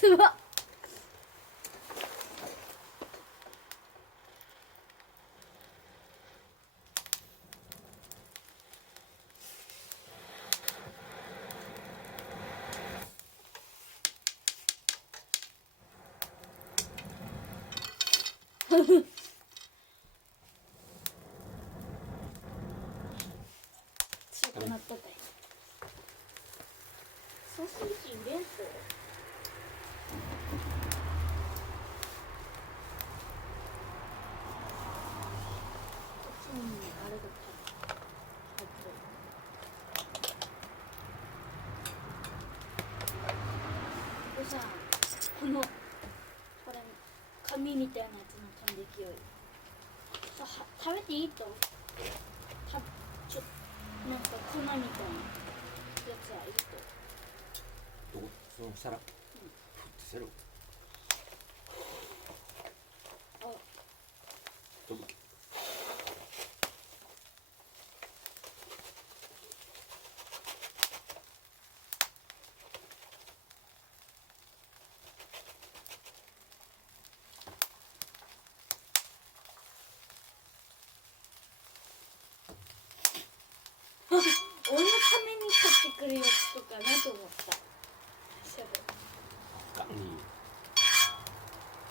つば強くなったかい。ソーセージ入れんと。こっちにあれが入ってる。これさ、これ紙みたいなやつの飛んできよる。さ、食べていいと。ちょなんか粉みたいなやつはいると。どこその皿、ふってせろ。あ、どぶけ。俺のために買ってくるやつとかなと思った。かんに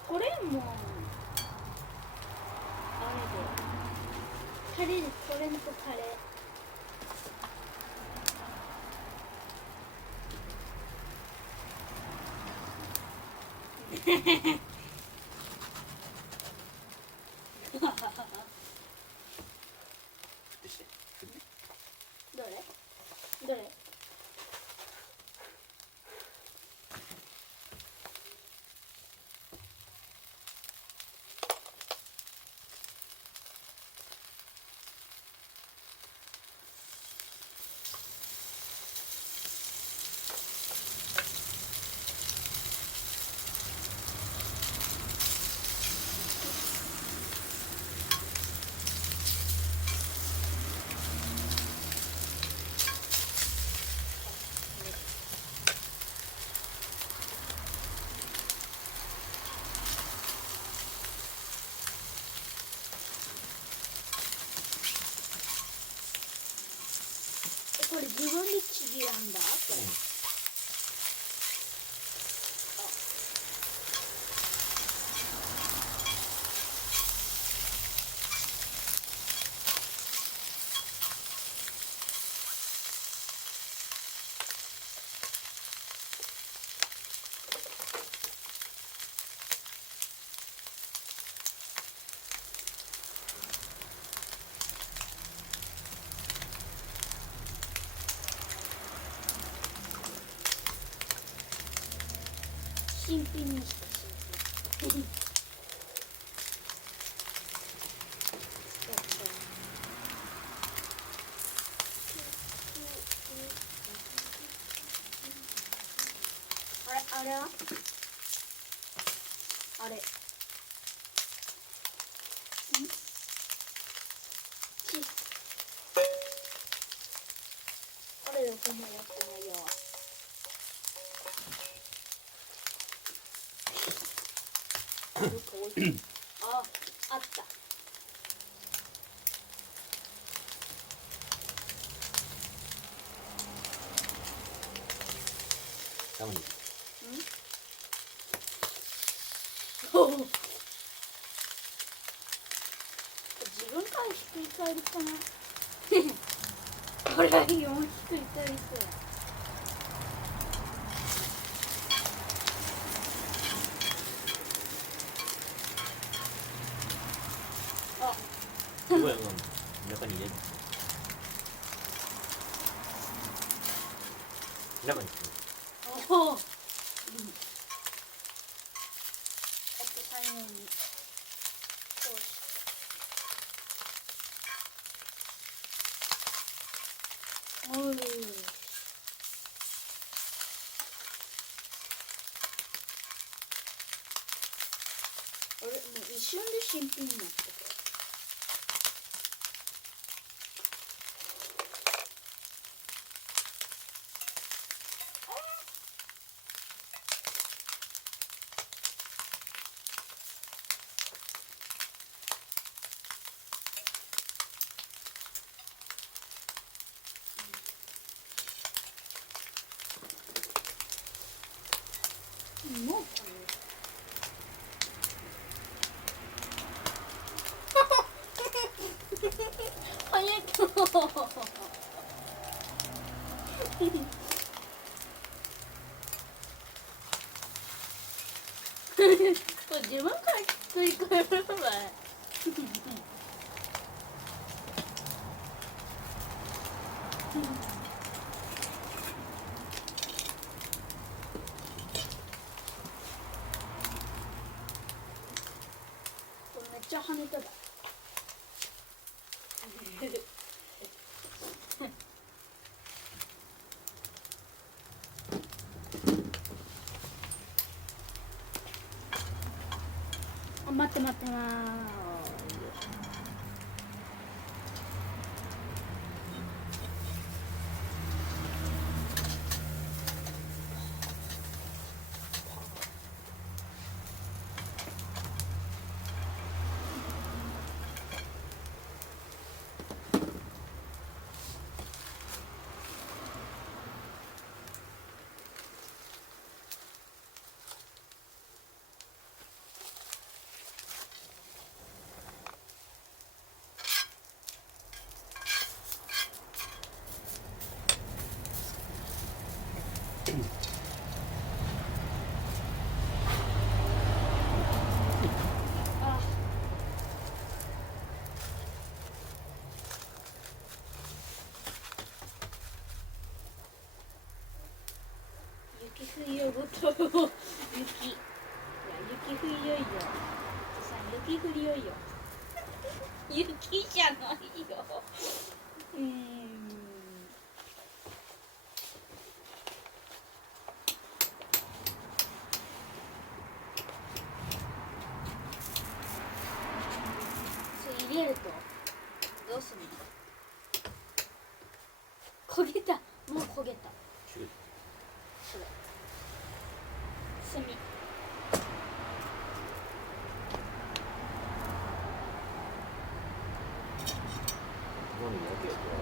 これもあれでカレーでトレントカレーでしてどれどれこれ自分でちぎらんだこれ、新品にした新品あれはあれあれでほんまやってないよどっか置いてあったたまにおお自分からひっくり返るかなこれは4ひっくり返りそうやあすごい中に入れる中に入れるおお、あと最後にこうおいあれもう一瞬で新品になったけどもう早いとこれ自分から作り変えるわこれめっちゃ跳ねただあ、待って待ってあ雪降りよごと雪いや雪降りよいよさ雪降りよいよ雪じゃないよそれ入れるとどうするの焦げたもう焦げたシューそれ炭何やけやけ